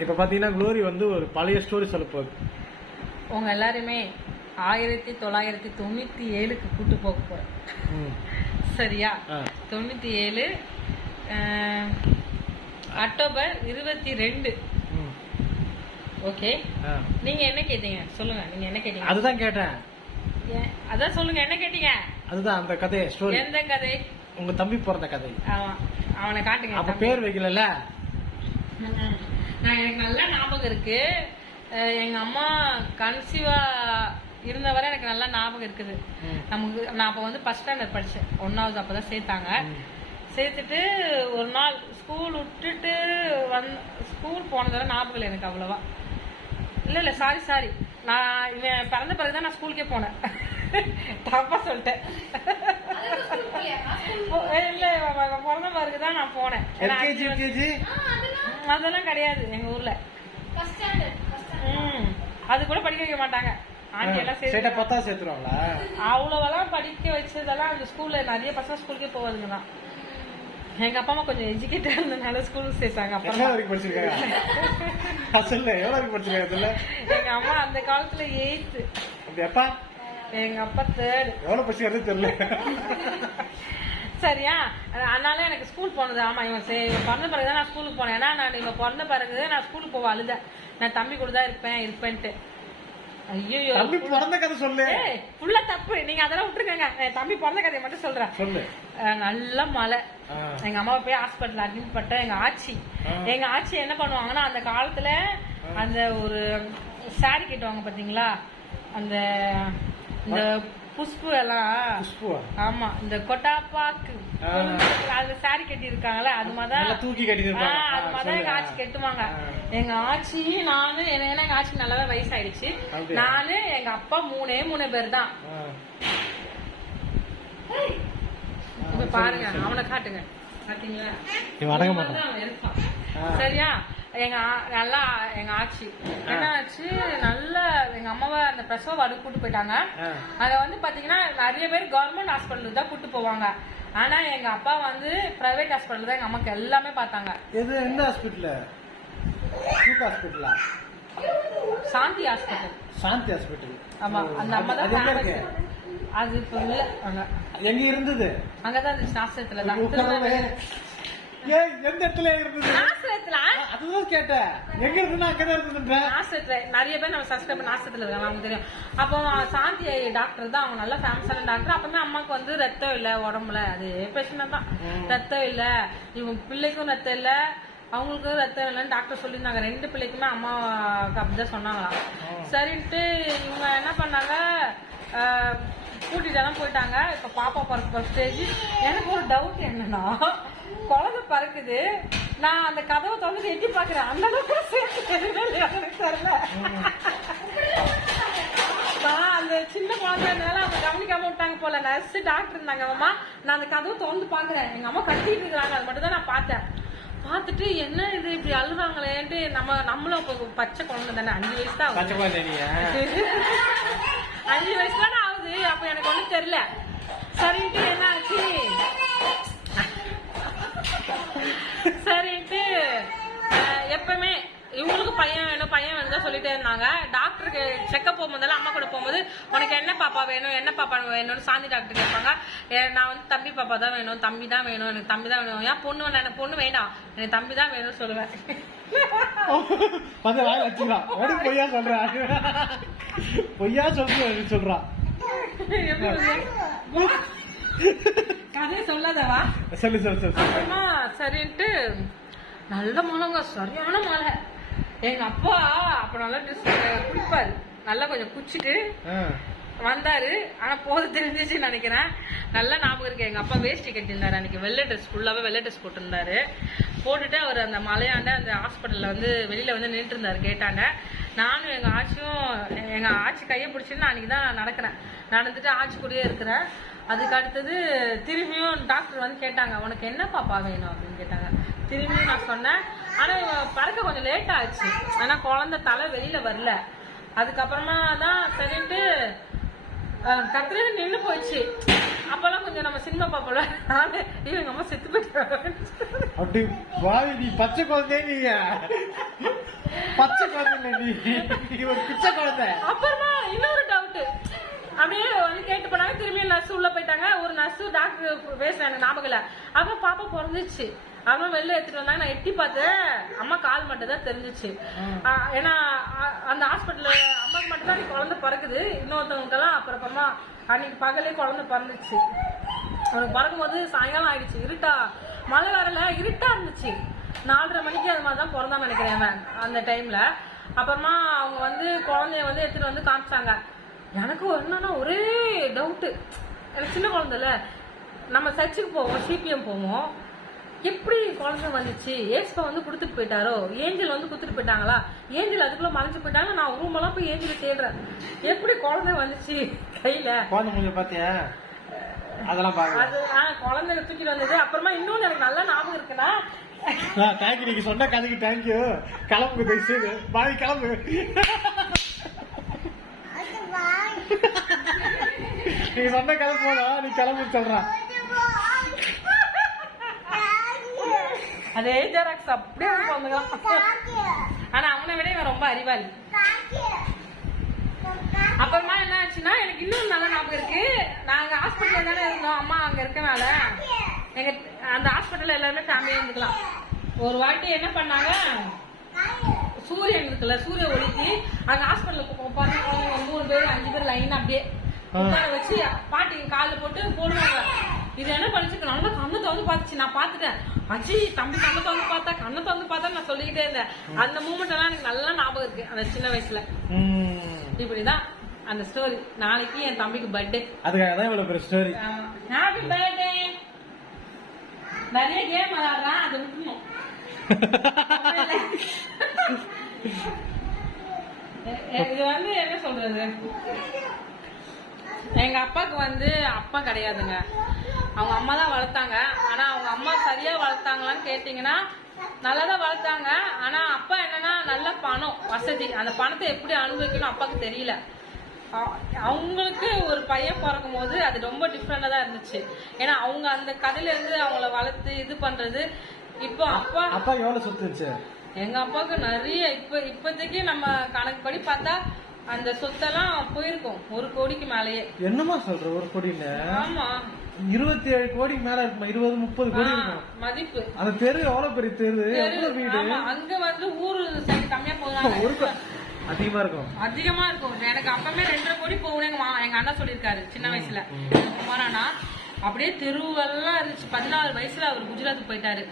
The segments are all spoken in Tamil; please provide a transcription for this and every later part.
இப்ப பாத்தீங்கன்னா க்ளோரி வந்து ஒரு பழைய ஸ்டோரி சொல்ல போகுது. உங்க எல்லாருமே ஆயிரத்தி தொள்ளாயிரத்தி தொண்ணூத்தி ஏழுக்கு கூட்டு போக போறேன். ம். சரியா. தொண்ணூத்தி ஏழு அக்டோபர் இருபத்தி ரெண்டு. ம். ஓகே. நீங்க என்ன கேட்டீங்க? சொல்லுங்க நீங்க என்ன கேட்டீங்க? அதுதான் கேட்டேன். ஏன், அதான் சொல்லுங்க என்ன கேட்டீங்க? அதுதான் அந்த கதை ஸ்டோரி எந்த கதை? உங்க தம்பி பிறந்த கதை. ஆமா அவனை காட்டுங்க அப்ப. பேர் வைக்கலல்ல. நான் எனக்கு நல்லா ஞாபகம் இருக்கு. அஹ் எங்க அம்மா கன்சீவா இருந்தவரை எனக்கு நல்லா ஞாபகம் இருக்குது. நமக்கு நான் அப்போ வந்து ஃபர்ஸ்ட் ஸ்டாண்டர்ட் படித்தேன் ஒன்றாவது அப்போ தான் சேர்த்தாங்க சேர்த்துட்டு ஒரு நாள் ஸ்கூல் விட்டுட்டு வந் ஸ்கூல் போனதோட ஞாபகம் இல்லை எனக்கு அவ்வளோவா. இல்லை இல்லை சாரி சாரி நான் இவன் பிறந்த பிறகு தான் நான் ஸ்கூலுக்கே போனேன். தப்பா சொல்லிட்டேன். இல்லை பிறந்த பிறகு தான் நான் போனேன். அதெல்லாம் கிடையாது எங்க ஊர்ல. ம் அது கூட படிக்க வைக்க மாட்டாங்க. அவ்வளவெல்லாம் படிக்க வச்சதெல்லாம் அந்த ஸ்கூல்ல நிறைய பசங்க ஸ்கூலுக்கே போவாதுங்க தான். எங்க அப்பா அம்மா கொஞ்சம் எஜுகேட்டா இருந்தனால ஸ்கூலுக்கு சேர்த்தாங்க அப்புறம். வரைக்கும் படிச்சிருக்காங்க? எங்க அம்மா அந்த காலத்துல எயித்து எங்க அப்பா தேர்டு எவ்வளவு படிச்சிருக்காரு தெரியல. சரியா? அதனால எனக்கு ஸ்கூல் போனது. ஆமா இவன் சே- இவன் பிறந்த பிறகு தான் நான் ஸ்கூலுக்கு போனேன். ஏன்னா நான் இவன் பிறந்த பிறகு நான் ஸ்கூலுக்கு போவ அழுதேன். நான் தம்பி கூட தான் இருப்பேன் இருப்பேன்ட்டு. ஐயோ தம்பி பிறந்த கதை சொல்லு. ஆ தப்பு. நீங்க அதெல்லாம் விட்டுருக்கங்க. தம்பி பிறந்த கதையை மட்டும் சொல்றேன். சொல்லு. நல்ல மழை. எங்க அம்மாவை போய் ஹாஸ்பிட்டல் அட்மிட் பண்ணிட்டேன். எங்க ஆச்சி. எங்க ஆச்சி என்ன பண்ணுவாங்கன்னா அந்த காலத்துல அந்த ஒரு சாரி கட்டுவாங்க பாத்தீங்களா? அந்த இந்த புஷ்பு எல்லாம் ஆமா இந்த கொட்டாப்பாக்கு. அந்த சாரி கட்டி இருக்காங்கல்ல அது நல்லா தூக்கி. ஆ, அது ஆ, மாதிரிதான் எங்க. ஆச்சி கட்டுவாங்க. எங்க ஆச்சி நானு ஏன்னா எங்க ஆச்சி நல்லாவே வயசாயிடுச்சு? நானு எங்க அப்பா மூணே மூணு பேர் தான் பாருங்க அவனை காட்டுங்க பாத்தீங்களா. சரியா எங்க நல்லா எங்க ஆச்சி. என்ன ஆச்சு நல்ல எங்க அம்மாவை அந்த பிரசவ வார்டு கூட்டு போயிட்டாங்க. அங்க வந்து பாத்தீங்கன்னா நிறைய பேர் கவர்மெண்ட் ஹாஸ்பிட்டலுக்கு தான் கூட்டு போவாங்க. ஆனா எங்க அப்பா வந்து பிரைவேட் ஹாஸ்பிட்டல் தான் எங்க அம்மாக்கு எல்லாமே பார்த்தாங்க. எது எந்த ஹாஸ்பிட்டல் ஹாஸ்பிட்டலா சாந்தி ஹாஸ்பிட்டல் சாந்தி ஹாஸ்பிட்டல் ஆமா அந்த அம்மா அது தான். அது இப்ப இல்ல அங்க. எங்க இருந்தது? அங்கதான் இருந்துச்சு நாசத்துல தான். எந்த இடத்துல இருந்தது? நாசத்துல ஆ, அதுதான் கேட்டேன். எங்க இருந்ததுன்னா அங்கதான் இருந்ததுன்ற நாசத்துல நிறைய பேர் நம்ம சப்ஸ்கிரைப் நாசத்துல இருக்காங்க அவங்க தெரியும். அப்போ சாந்தி டாக்டர் தான் அவங்க நல்ல ஃபேமஸான டாக்டர் அப்பவுமே அம்மாக்கு வந்து ரத்தம் இல்ல உடம்புல. அது பிரச்சனை தான். ரத்தம் இல்ல. இவங்க பிள்ளைக்கும் ரத்தம் இல்ல. அவங்களுக்கும் ரத்தம் இல்லைன்னு டாக்டர் சொல்லியிருந்தாங்க. ரெண்டு பிள்ளைக்குமே அம்மாவுக்கு அப்படிதான் சொன்னாங்களாம் சரின்ட்டு இவங்க என்ன பண்ணாங்க? கூட்டிட்டு போயிட்டாங்க. இப்ப பாப்பா பிறக்க ஸ்டேஜ் எனக்கு ஒரு டவுட் என்னன்னா குழந்தை பறக்குது. நான் அந்த கதவை திறந்து எட்டி பாக்குறேன் அந்த அளவுக்கு தெரியல. நான் அந்த சின்ன குழந்தைனால அவங்க கவனிக்காம விட்டாங்க போல. நர்ஸ் டாக்டர் இருந்தாங்க. அம்மா நான் அந்த கதவை திறந்து பாக்குறேன் எங்க அம்மா கத்திட்டு இருக்காங்க அது மட்டும் தான் நான் பார்த்தேன். பார்த்துட்டு என்ன இது? இப்படி அழுறாங்களேன்ட்டு நம்ம நம்மளும் அப்போ பச்சை குழந்தை தானே? அஞ்சு வயசு தான் அஞ்சு வயசு தானே ஆகுது. அப்ப எனக்கு ஒண்ணும் தெரியல. சரின்ட்டு என்ன ஆச்சு? இவங்களுக்கு பையன் வேணும் பையன் வேணும் தான் சொல்லிட்டே இருந்தாங்க. டாக்டருக்கு செக்கப் போகும்போதெல்லாம் அம்மா கூட போகும்போது உனக்கு என்ன பாப்பா வேணும் என்ன பாப்பா வேணும்னு சாந்தி டாக்டர் கேட்பாங்க. "ஏ, நான் வந்து தம்பி பாப்பா தான் வேணும் தம்பி தான் வேணும் எனக்கு தம்பி தான் வேணும். ஏன் பொண்ணு வேணாம் எனக்கு பொண்ணு வேண்டாம். எனக்கு தம்பி தான் வேணும்னு சொல்லுவேன். வந்து வாய் வச்சுக்கலாம் பொய்யா சொல்றா. பொய்யா சொல்ற சொல்றான்? கதையை சொல்லாதவா? சொல்லு சொல்லு சொல்லு. சொல்லு. சரின்ட்டு நல்ல மழைங்க சரியான மழை எங்க அப்பா அப்ப நல்லா ட்ரெஸ் குடிப்பாரு நல்லா கொஞ்சம் குச்சிட்டு. வந்தாரு. ஆனா போது தெரிஞ்சிச்சு நினைக்கிறேன். நல்லா ஞாபகம் இருக்கு. எங்க அப்பா வேஷ்டி கட்டியிருந்தாரு அன்னைக்கு. வெள்ளை ட்ரெஸ் ஃபுல்லாவே வெள்ளை ட்ரெஸ் போட்டிருந்தாரு. போட்டுட்டு அவர் அந்த மலையாண்ட அந்த ஹாஸ்பிட்டல்ல வந்து வெளியில வந்து நின்று இருந்தாரு கேட்டாண்ட நானும் எங்க ஆச்சியும் எங்க ஆச்சி கையை பிடிச்சிட்டு நான் அன்னைக்கு தான் நடக்கிறேன். நடந்துட்டு ஆச்சி கூடயே இருக்கிறேன். அதுக்கு அடுத்தது திரும்பியும் டாக்டர் வந்து கேட்டாங்க உனக்கு என்ன பாப்பா வேணும்? அப்படின்னு கேட்டாங்க. திரும்பியும் நான் சொன்னேன் ஆனா இவன் பறக்க கொஞ்சம் லேட் ஆச்சு. ஆனா குழந்தை தலை வெளியில வரல. அதுக்கப்புறமா தான் சரின்ட்டு கத்துறது நின்னு போயிடுச்சு அப்பெல்லாம் கொஞ்சம் நம்ம சினிமா பாப்போம்ல நானு எங்க அம்மா செத்து போயிட்டாங்க அப்படி வாவி நீ பச்சை குழந்தை நீங்க நீ. நீ ஒரு பிச்சை குழந்தை. அப்புறமா இன்னொரு டவுட் அப்படியே வந்து கேட்டு போனாங்க. திரும்பி நர்ஸ் உள்ள போயிட்டாங்க. ஒரு நர்ஸ் டாக்டர் பேசுறாங்க ஞாபகம் இல்ல. அப்புறம் பாப்பா பிறந்துச்சு. அப்புறம் வெளில எடுத்துட்டு வந்தாங்க. நான் எட்டி பார்த்தேன். அம்மா கால் மட்டும் தான் தெரிஞ்சிச்சு ஏன்னா அந்த ஹாஸ்பிட்டல்ல அம்மாக்கு மட்டும் தான் குழந்தை பிறக்குது. இன்னொருத்தவங்களுக்கெல்லாம் அப்புறம் அன்னைக்கு பகலே குழந்தை பிறந்துச்சு. அவனுக்கு பிறக்கும்போது சாயங்காலம் ஆயிடுச்சு. இருட்டா. மழை வரல. இருட்டா இருந்துச்சு. நாலரை மணிக்கு அது மாதிரி தான் பிறந்தான்னு நினைக்கிறேன் அந்த டைம்ல அப்புறமா அவங்க வந்து குழந்தைய வந்து எடுத்துட்டு வந்து காமிச்சாங்க. எனக்கு என்னன்னா ஒரே டவுட்டு எனக்கு சின்ன குழந்தைல நம்ம சர்ச்சுக்கு போவோம் சிபிஎம் போவோம். எப்படி குழந்தை வந்துச்சு? ஏஸ்பா வந்து கொடுத்துட்டு போயிட்டாரோ? ஏஞ்சல் வந்து கொடுத்துட்டு போயிட்டாங்களா? ஏஞ்சல் அதுக்குள்ள மறைஞ்சு போயிட்டாங்க. நான் ரூம் எல்லாம் போய் ஏஞ்சல் தேடுறேன். எப்படி குழந்தை வந்துச்சு? கையில. குழந்தை முடிஞ்ச பாத்தியா? அதெல்லாம் பாக்கல. அது ஆ, குழந்தை தூக்கிட்டு வந்தது. அப்புறமா இன்னொன்னு எனக்கு நல்லா ஞாபகம் இருக்குன்னா தேங்க்யூ நீங்க சொன்ன கதைக்கு தேங்க்யூ கிளம்புங்க தயவு பாய் கிளம்பு. நீங்க சொன்ன கதை போதும். நீ கிளம்பு சொல்றான் அதே ஜெராக்ஸ் அப்படியே வந்துக்கலாம் ஆனா அவனை விட இவன் ரொம்ப அறிவாளி. அப்புறமா என்ன ஆச்சுன்னா எனக்கு இன்னும் நல்ல ஞாபகம் இருக்கு. நாங்க ஹாஸ்பிட்டல்ல தானே இருந்தோம். அம்மா அங்க இருக்கனால எங்க அந்த ஹாஸ்பிட்டல்ல எல்லாருமே ஃபேமிலியா இருந்துக்கலாம். ஒரு வாட்டி என்ன பண்ணாங்க? சூரியன் இருக்குல்ல சூரிய ஒளிக்கு அந்த ஹாஸ்பிட்டலுக்கு பாருங்க மூணு பேர் அஞ்சு பேர் லைன் அப்படியே உட்கார வச்சு பாட்டி காலில் போட்டு போடுவாங்க. இது என்ன பண்ணிச்சு நல்லா கண்ணை திறந்து பார்த்துச்சு. நான் பார்த்துட்டேன். அச்சி தம்பி கண்ணை திறந்து பார்த்தா கண்ணை திறந்து பார்த்தா நான் சொல்லிக்கிட்டே இருந்தேன். அந்த மூமெண்ட் எல்லாம் எனக்கு நல்லா ஞாபகம் இருக்கு. அந்த சின்ன வயசுல. இப்படிதான் அந்த ஸ்டோரி நாளைக்கு என் தம்பிக்கு பர்த்டே அதுக்காக தான் இவ்வளவு பெரிய ஸ்டோரி ஹாப்பி பர்த்டே நிறைய கேம் விளையாடுறான் அதை விட்டுணும் இது வந்து என்ன சொல்றது? எங்க அப்பாவுக்கு வந்து அப்பா கிடையாதுங்க. அவங்க அம்மா தான் வளர்த்தாங்க. ஆனா அவங்க அம்மா சரியா வளர்த்தாங்களான்னு கேட்டீங்கன்னா நல்லா தான் வளர்த்தாங்க. ஆனா அப்பா என்னன்னா நல்ல பணம் வசதி. அந்த பணத்தை எப்படி அனுபவிக்கணும் அப்பாவுக்கு தெரியல. அவங்களுக்கு ஒரு பையன் பிறக்கும் போது அது ரொம்ப டிஃப்ரெண்டா தான் இருந்துச்சு. ஏன்னா அவங்க அந்த கதையில இருந்து அவங்கள வளர்த்து இது பண்றது இப்போ அப்பா அப்பா எவ்வளவு சொத்து எங்க அப்பாவுக்கு நிறைய. இப்ப இப்போதைக்கு நம்ம கணக்கு படி பார்த்தா அந்த சொத்தெல்லாம் போயிருக்கும். ஒரு கோடிக்கு மேலேயே. என்னமா சொல்ற? ஒரு கோடின்னு ஆமா. இருபத்தி ஏழு கோடிக்கு மேல இருக்குமா? இருபது முப்பது கோடி இருக்கும்? மதிப்பு. அந்த தெரு எவ்வளவு பெரிய தெரு? எவ்வளவு வீடு? அங்க வந்து ஊரு சைடு கம்மியா கோ- அதிகமா இருக்கும். அதிகமா இருக்கும். எனக்கு அப்பவே ரெண்டரை கோடி போகணும் எங்க அண்ணா சொல்லியிருக்காரு சின்ன வயசுல. குமாரானா அப்படியே தெருவெல்லாம் இருந்துச்சு. பதினாறு வயசுல அவர் குஜராத்துக்கு போயிட்டாரு.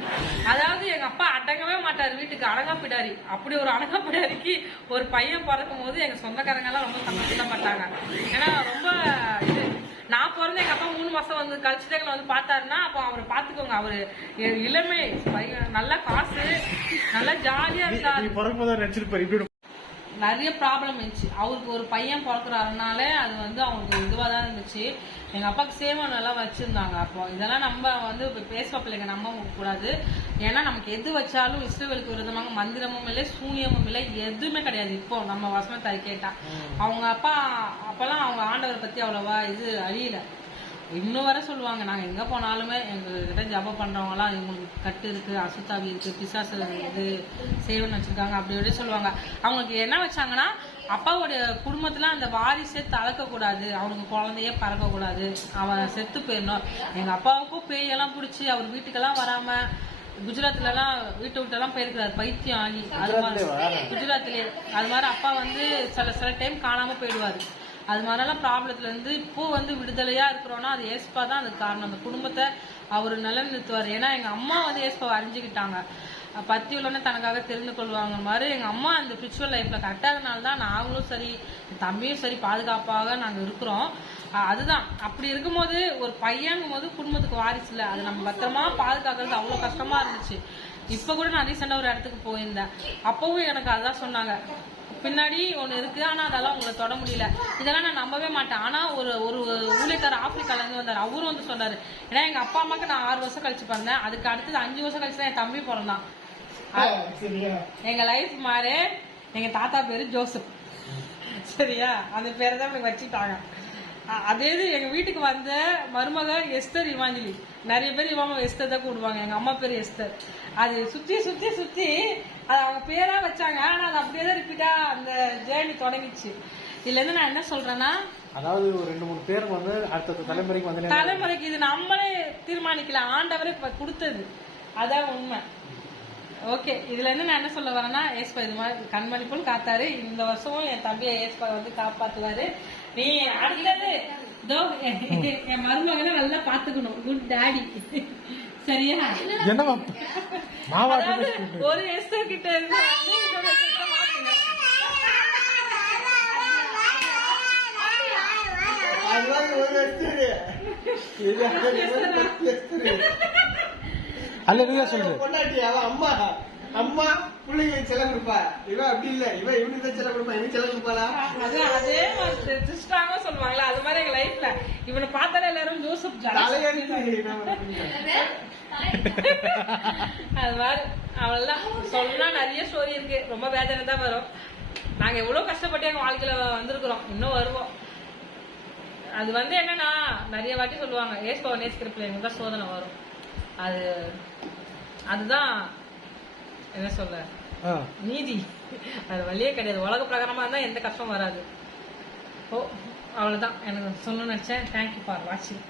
அதாவது எங்க அப்பா அடங்கவே மாட்டாரு வீட்டுக்கு அடங்கா பிடாரி அப்படி ஒரு அடங்கா பிடாரிக்கு ஒரு பையன் பிறக்கும் போது எங்க சொந்தக்காரங்க எல்லாம் ரொம்ப சந்தோஷப்பட்டாங்க ஏன்னா ரொம்ப இது. நான் பிறந்து எங்க அப்பா மூணு மாசம் வந்து கழிச்சுட்டு எங்களை வந்து பார்த்தாருன்னா அப்போ அவரை பாத்துக்கோங்க அவரு இளமை நல்ல காசு நல்லா ஜாலியா இருந்தாரு. நிறைய ப்ராப்ளம் இருந்துச்சு அவருக்கு ஒரு பையன் பிறக்குறாருனால அது வந்து அவங்களுக்கு இதுவாக தான் இருந்துச்சு. எங்க அப்பாவுக்கு சேவன் எல்லாம் வச்சிருந்தாங்க அப்போ. இதெல்லாம் நம்ம வந்து பேசுவ பிள்ளைங்க நம்ப கூடாது. ஏன்னா நமக்கு எது வச்சாலும் இஸ்ரேலுக்கு விரோதமாக மந்திரமும் இல்லை சூனியமும் இல்லை எதுவுமே கிடையாது. இப்போ நம்ம வசனத்தாரி கேட்டா. அவங்க அப்பா அப்பெல்லாம் அவங்க ஆண்டவரை பத்தி அவ்வளவா இது அறியல. இன்னும் வர சொல்லுவாங்க நாங்க எங்க போனாலுமே எங்க கிட்ட ஜபம் பண்றவங்க எல்லாம் இவங்களுக்கு கட்டு இருக்கு அசுத்தாவி இருக்கு பிசாசு இது சேவன் வச்சிருக்காங்க அப்படி இப்படி சொல்லுவாங்க. அவங்களுக்கு என்ன வச்சாங்கன்னா அப்பாவுடைய குடும்பத்துல அந்த வாரிசே தளர்க்க கூடாது அவனுக்கு குழந்தையே பறக்க கூடாது அவன் செத்து போயிடணும். எங்க அப்பாவுக்கும் பேயெல்லாம் பிடிச்சி அவர் வீட்டுக்கெல்லாம் வராம குஜராத்ல எல்லாம் வீட்டை விட்டெல்லாம் போயிருக்கிறாரு. பைத்தியம் ஆகி. அது மாதிரி. குஜராத்லயே அது மாதிரி அப்பா வந்து சில சில டைம் காணாம போயிடுவாரு. அது மாதிரிலாம் ப்ராப்ளத்துல இருந்து இப்போ வந்து விடுதலையா இருக்கிறோம்னா அது ஏஸ்பா தான் அதுக்கு காரணம். அந்த குடும்பத்தை அவர் நிலைநிறுத்துவார். ஏன்னா எங்க அம்மா வந்து ஏஸ்பாவை அறிஞ்சுக்கிட்டாங்க. பத்தி உள்ளவனே தனக்காக தெரிந்து கொள்வாங்க மாதிரி எங்க அம்மா அந்த ஸ்பிரிச்சுவல் லைஃப்பில் கரெக்டாகனால தான் நாங்களும் சரி என் தம்பியும் சரி பாதுகாப்பாக நாங்க இருக்கிறோம். அதுதான். அப்படி இருக்கும்போது ஒரு பையங்கும் போது குடும்பத்துக்கு வாரிசு இல்லை. அது நம்ம பத்திரமா பாதுகாக்கிறது அவ்வளவு கஷ்டமா இருந்துச்சு. இப்ப கூட நான் ரீசெண்டா ஒரு இடத்துக்கு போயிருந்தேன். அப்பவும் எனக்கு அதான் சொன்னாங்க. பின்னாடி ஒண்ணு இருக்கு ஆனா அதெல்லாம் உங்களை தொட முடியல. இதெல்லாம் நான் நம்பவே மாட்டேன். ஆனா ஒரு ஒரு ஊழியக்காரர் ஆப்பிரிக்கால இருந்து வந்தாரு. அவரும் வந்து சொன்னாரு ஏன்னா எங்க அப்பா அம்மாக்கு நான் ஆறு வருஷம் கழிச்சு பிறந்தேன். அதுக்கு அடுத்தது அஞ்சு வருஷம் கழிச்சு தான் என் தம்பி பிறந்தான். எங்க லைஃப் மாறு எங்க தாத்தா பேரு ஜோசப். சரியா? அந்த பேரை தான் வச்சுட்டாங்க. அதே இது எங்க வீட்டுக்கு வந்த மருமக எஸ்தர் இவாஞ்சலி. நிறைய பேர் இவங்க எஸ்தர் தான் கூடுவாங்க. எங்க அம்மா பேர் எஸ்தர். அது சுத்தி சுத்தி சுத்தி அது அவங்க பேரா வச்சாங்க. ஆனா அது அப்படியே தான் ரிப்பீட்டா அந்த ஜேர்னி தொடங்கிச்சு. இதுல இருந்து நான் என்ன சொல்றேன்னா அதாவது ஒரு ரெண்டு மூணு பேர் வந்து அடுத்த தலைமுறைக்கு வந்து தலைமுறைக்கு இது நம்மளே தீர்மானிக்கல. ஆண்டவரே இப்ப கொடுத்தது. அதான் உண்மை. ஓகே இதுல இருந்து நான் என்ன சொல்ல வரேன்னா ஏஸ்பா இது மாதிரி கண்மணி போல் காத்தாரு. இந்த வருஷமும் என் தம்பியை ஏஸ்பா வந்து காப்பாத்துவாரு. நீ அடுத்தது இதோ என் என் மருமகனை நல்லா பாத்துக்கணும். குட் டாடி சரியா? ஒரு எஸ்டர் கிட்ட இருந்து ஒரு எஸ்டரு. இது ஒரு பத்து எஸ்டரு. அல்ல நீங்க சொல்ற பொண்டாட்டி அவ அம்மா. அம்மா பிள்ளைங்களுக்கு செல்லம் கொடுப்பா. இவ அப்படி இல்ல. இவ இவனுக்கு தான் செல்லம் கொடுப்பா. இவன் செல்லம் கொடுப்பாளா? அது அதே மாதிரி திருஷ்டாங்க சொல்லுவாங்களா அது மாதிரி எங்க லைஃப்ல இவனை பார்த்தாலே எல்லாரும் ஜோசப் அது மாதிரி அவ்வளவுதான். சொல்லலாம் நிறைய ஸ்டோரி இருக்கு. ரொம்ப வேதனை தான் வரும். நாங்க எவ்வளவு கஷ்டப்பட்டு எங்க வாழ்க்கையில வந்திருக்கிறோம். இன்னும் வருவோம். அது வந்து என்னன்னா நிறைய வாட்டி சொல்லுவாங்க ஏஸ்பவ நேசிக்கிற பிள்ளைங்க தான் சோதனை வரும். அது அதுதான் என்ன சொல்ல. நீதி. அது வழியே கிடையாது. உலக பிரகாரமா இருந்தா எந்த கஷ்டம் வராது. ஓ அவ்வளவுதான். எனக்கு சொல்லணும்னு நினைச்சேன். தேங்க்யூ ஃபார் வாட்சிங்